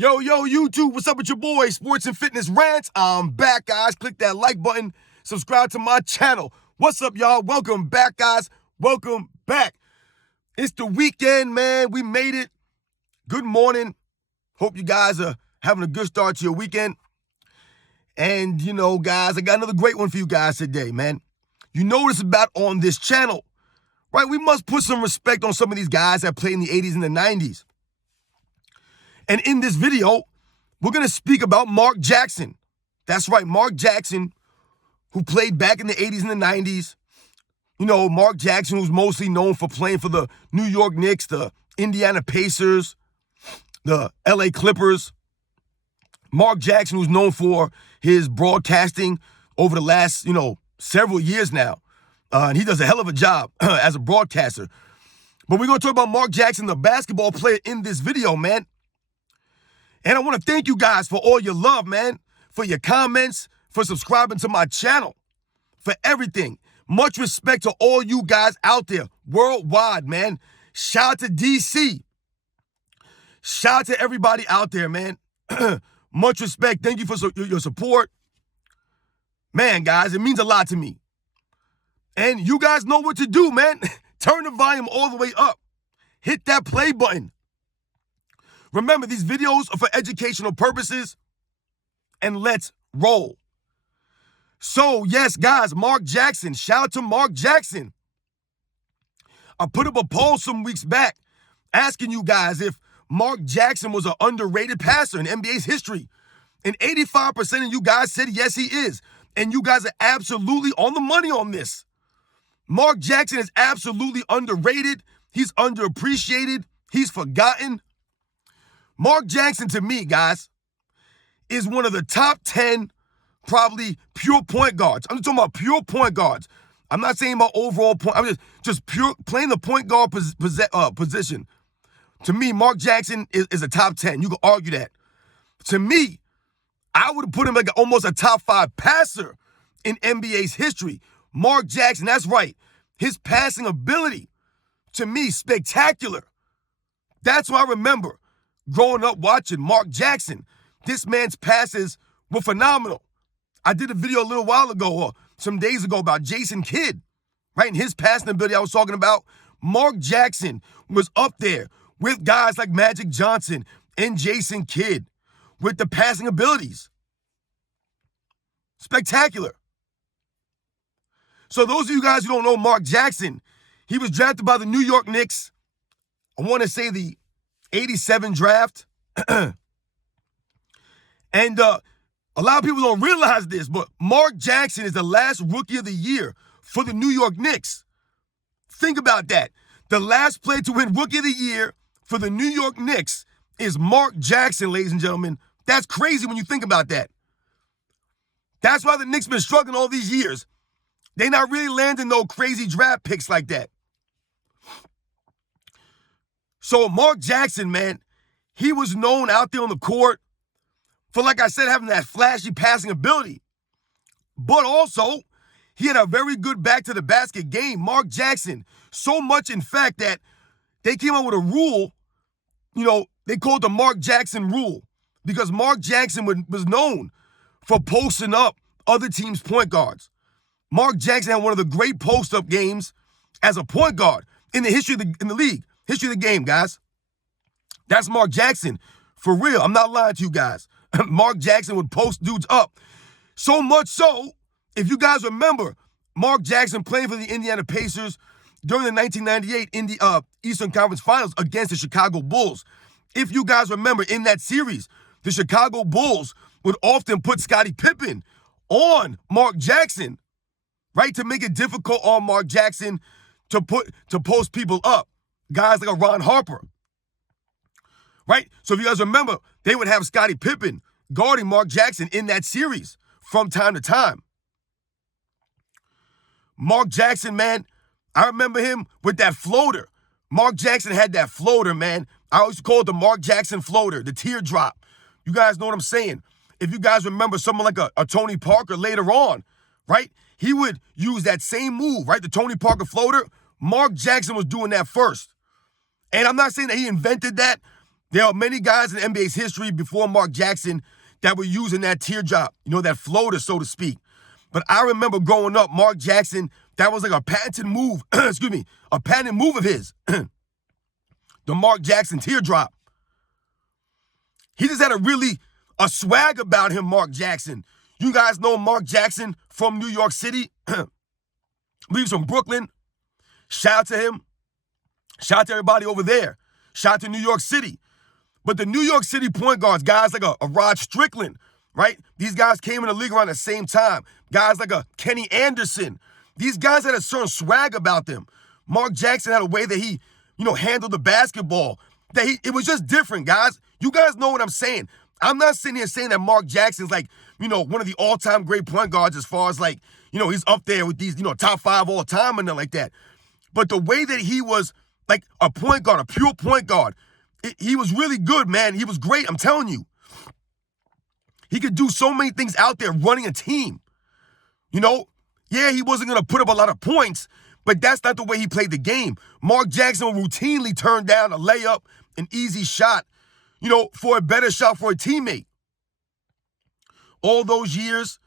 Yo, YouTube, what's up with your boy, Sports and Fitness Rants? I'm back, guys. Click that like button. Subscribe to my channel. What's up, y'all? Welcome back, guys. Welcome back. It's the weekend, man. We made it. Good morning. Hope you guys are having a good start to your weekend. And, guys, I got another great one for you guys today, man. You know what it's about on this channel, right? We must put some respect on some of these guys that played in the 80s and the 90s. And in this video, we're going to speak about Mark Jackson. That's right, Mark Jackson, who played back in the 80s and the 90s. Mark Jackson, who's mostly known for playing for the New York Knicks, the Indiana Pacers, the LA Clippers. Mark Jackson, who's known for his broadcasting over the last, several years now. And he does a hell of a job as a broadcaster. But we're going to talk about Mark Jackson, the basketball player, in this video, man. And I want to thank you guys for all your love, man, for your comments, for subscribing to my channel, for everything. Much respect to all you guys out there worldwide, man. Shout out to DC. Shout out to everybody out there, man. Much respect. Thank you for your support. Man, guys, it means a lot to me. And you guys know what to do, man. Turn the volume all the way up. Hit that play button. Remember, these videos are for educational purposes, and let's roll. So, yes, guys, Mark Jackson. Shout out to Mark Jackson. I put up a poll some weeks back asking you guys if Mark Jackson was an underrated passer in NBA's history. And 85% of you guys said yes, he is. And you guys are absolutely on the money on this. Mark Jackson is absolutely underrated. He's underappreciated. He's forgotten. Mark Jackson, to me, guys, is one of the top 10 probably pure point guards. I'm just talking about pure point guards. I'm not saying about overall point. I'm just pure playing the point guard position. To me, Mark Jackson is a top 10. You can argue that. To me, I would have put him like almost a top 5 passer in NBA's history. Mark Jackson, that's right. His passing ability, to me, spectacular. That's what I remember growing up watching Mark Jackson. This man's passes were phenomenal. I did a video a little while ago, or some days ago, about Jason Kidd, right? And his passing ability I was talking about. Mark Jackson was up there with guys like Magic Johnson and Jason Kidd with the passing abilities. Spectacular. So those of you guys who don't know Mark Jackson, he was drafted by the New York Knicks. I want to say the 87 draft. And a lot of people don't realize this, but Mark Jackson is the last rookie of the year for the New York Knicks. Think about that. The last player to win rookie of the year for the New York Knicks is Mark Jackson, ladies and gentlemen. That's crazy when you think about that. That's why the Knicks been struggling all these years. They not really landing no crazy draft picks like that. So Mark Jackson, man, he was known out there on the court for, like I said, having that flashy passing ability. But also, he had a very good back-to-the-basket game. Mark Jackson, so much, in fact, that they came up with a rule, they called the Mark Jackson rule, because Mark Jackson was known for posting up other teams' point guards. Mark Jackson had one of the great post-up games as a point guard in the history of the league. History of the game, guys. That's Mark Jackson. For real. I'm not lying to you guys. Mark Jackson would post dudes up. So much so, if you guys remember, Mark Jackson playing for the Indiana Pacers during the 1998 Eastern Conference Finals against the Chicago Bulls. If you guys remember, in that series, the Chicago Bulls would often put Scottie Pippen on Mark Jackson, right, to make it difficult on Mark Jackson to post people up. Guys like a Ron Harper, right? So if you guys remember, they would have Scottie Pippen guarding Mark Jackson in that series from time to time. Mark Jackson, man, I remember him with that floater. Mark Jackson had that floater, man. I always call it the Mark Jackson floater, the teardrop. You guys know what I'm saying. If you guys remember someone like a Tony Parker later on, right? He would use that same move, right? The Tony Parker floater. Mark Jackson was doing that first. And I'm not saying that he invented that, There are many guys in NBA's history before Mark Jackson that were using that teardrop, that floater, so to speak. But I remember growing up, Mark Jackson, that was like a patented move, excuse me, a patented move of his. The Mark Jackson teardrop. He just had a swag about him, Mark Jackson. You guys know Mark Jackson from New York City. I believe he's from Brooklyn. Shout out to him. Shout out to everybody over there. Shout out to New York City. But the New York City point guards, guys like a Rod Strickland, right? These guys came in the league around the same time. Guys like a Kenny Anderson. These guys had a certain swag about them. Mark Jackson had a way that he, handled the basketball. It was just different, guys. You guys know what I'm saying. I'm not sitting here saying that Mark Jackson's like, one of the all-time great point guards as far as like, he's up there with these, top 5 all time and nothing like that. But the way that he was like a point guard, a pure point guard, he was really good, man. He was great, I'm telling you. He could do so many things out there running a team. Yeah, he wasn't going to put up a lot of points, but that's not the way he played the game. Mark Jackson would routinely turn down a layup, an easy shot, for a better shot for a teammate. All those years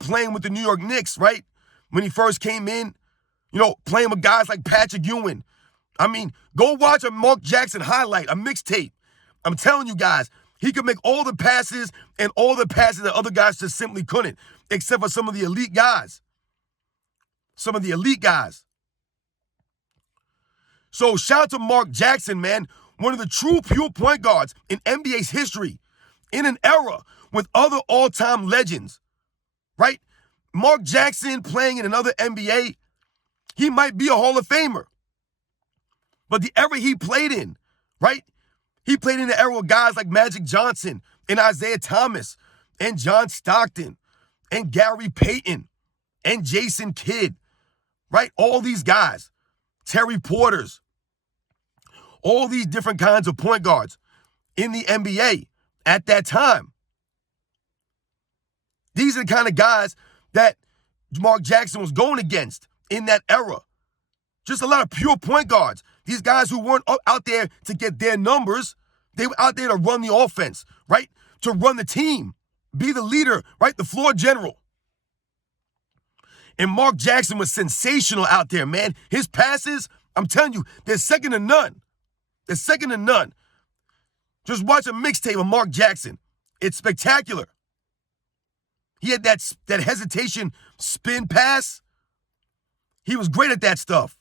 playing with the New York Knicks, right? When he first came in, playing with guys like Patrick Ewing. I mean, go watch a Mark Jackson highlight, a mixtape. I'm telling you guys, he could make all the passes and all the passes that other guys just simply couldn't, except for some of the elite guys. Some of the elite guys. So shout out to Mark Jackson, man. One of the true pure point guards in NBA's history, in an era with other all-time legends, right? Mark Jackson playing in another NBA, he might be a Hall of Famer. But the era he played in, right? He played in the era with guys like Magic Johnson and Isaiah Thomas and John Stockton and Gary Payton and Jason Kidd, right? All these guys, Terry Porters, all these different kinds of point guards in the NBA at that time. These are the kind of guys that Mark Jackson was going against in that era. Just a lot of pure point guards. These guys who weren't out there to get their numbers. They were out there to run the offense, right? To run the team, be the leader, right? The floor general. And Mark Jackson was sensational out there, man. His passes, I'm telling you, they're second to none. They're second to none. Just watch a mixtape of Mark Jackson. It's spectacular. He had that hesitation spin pass. He was great at that stuff.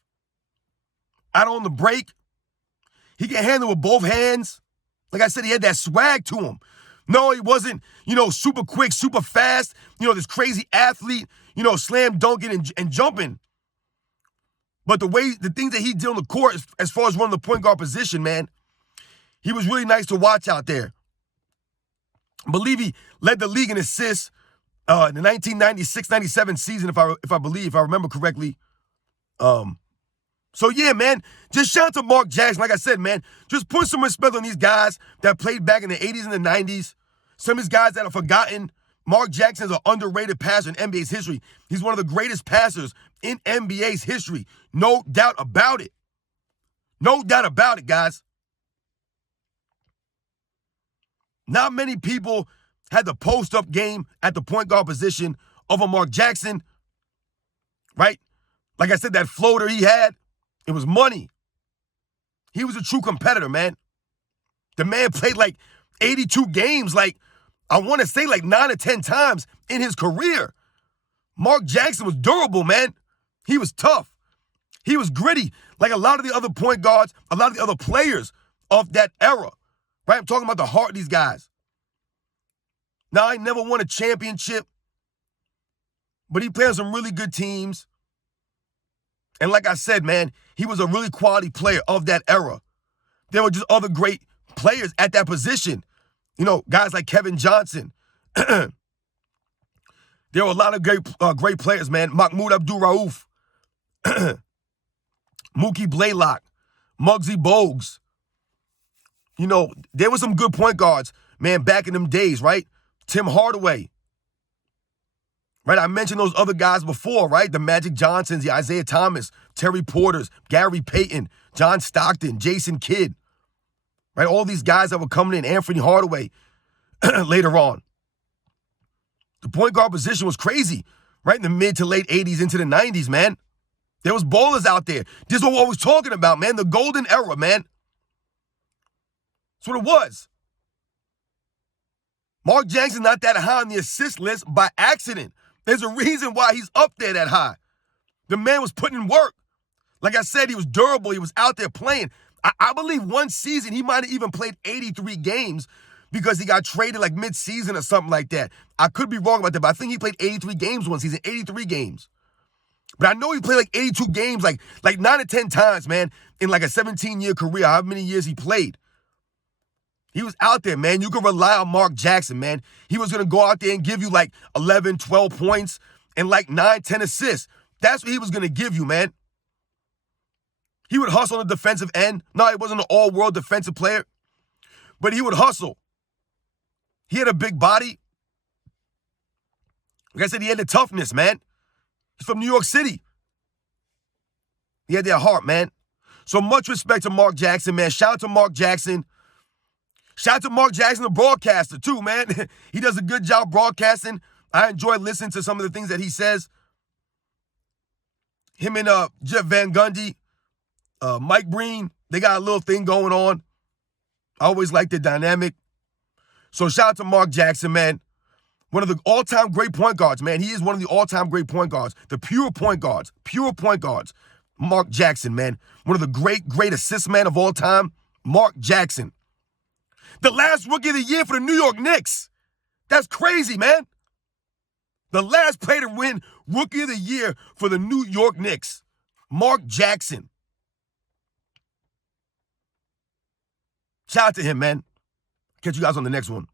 Out on the break. He can handle with both hands. Like I said, he had that swag to him. No, he wasn't, super quick, super fast, this crazy athlete, slam dunking and jumping. But the things that he did on the court as far as running the point guard position, man, he was really nice to watch out there. I believe he led the league in assists in the 1996-97 season, if I remember correctly. So yeah, man, just shout out to Mark Jackson. Like I said, man, just put some respect on these guys that played back in the 80s and the 90s. Some of these guys that are forgotten. Mark Jackson is an underrated passer in NBA's history. He's one of the greatest passers in NBA's history. No doubt about it. No doubt about it, guys. Not many people had the post-up game at the point guard position of a Mark Jackson, right? Like I said, that floater he had, it was money. He was a true competitor, man. The man played like 82 games, I want to say 9 or 10 times in his career. Mark Jackson was durable, man. He was tough. He was gritty, like a lot of the other point guards, a lot of the other players of that era, right? I'm talking about the heart of these guys. Now, I never won a championship, but he played on some really good teams. And like I said, man, he was a really quality player of that era. There were just other great players at that position. Guys like Kevin Johnson. There were a lot of great players, man. Mahmoud Abdul-Rauf. Mookie Blaylock. Muggsy Bogues. There were some good point guards, man, back in them days, right? Tim Hardaway. Right, I mentioned those other guys before, right? The Magic Johnsons, the Isaiah Thomas, Terry Porters, Gary Payton, John Stockton, Jason Kidd. right? All these guys that were coming in, Anthony Hardaway later on. The point guard position was crazy, right? In the mid to late 80s into the 90s, man. There was ballers out there. This is what I was talking about, man. The golden era, man. That's what it was. Mark Jackson not that high on the assist list by accident. There's a reason why he's up there that high. The man was putting in work. Like I said, he was durable. He was out there playing. I believe one season he might have even played 83 games because he got traded like mid-season or something like that. I could be wrong about that, but I think he played 83 games one season, 83 games. But I know he played like 82 games, like 9 or 10 times, man, in like a 17-year career, however many years he played. He was out there, man. You can rely on Mark Jackson, man. He was going to go out there and give you like 11, 12 points and like 9, 10 assists. That's what he was going to give you, man. He would hustle on the defensive end. No, he wasn't an all-world defensive player, but he would hustle. He had a big body. Like I said, he had the toughness, man. He's from New York City. He had that heart, man. So much respect to Mark Jackson, man. Shout out to Mark Jackson. Shout out to Mark Jackson, the broadcaster, too, man. He does a good job broadcasting. I enjoy listening to some of the things that he says. Him and Jeff Van Gundy, Mike Breen, they got a little thing going on. I always like the dynamic. So shout out to Mark Jackson, man. One of the all-time great point guards, man. He is one of the all-time great point guards. The pure point guards. Mark Jackson, man. One of the great assist man of all time. Mark Jackson. The last rookie of the year for the New York Knicks. That's crazy, man. The last player to win rookie of the year for the New York Knicks. Mark Jackson. Shout out to him, man. Catch you guys on the next one.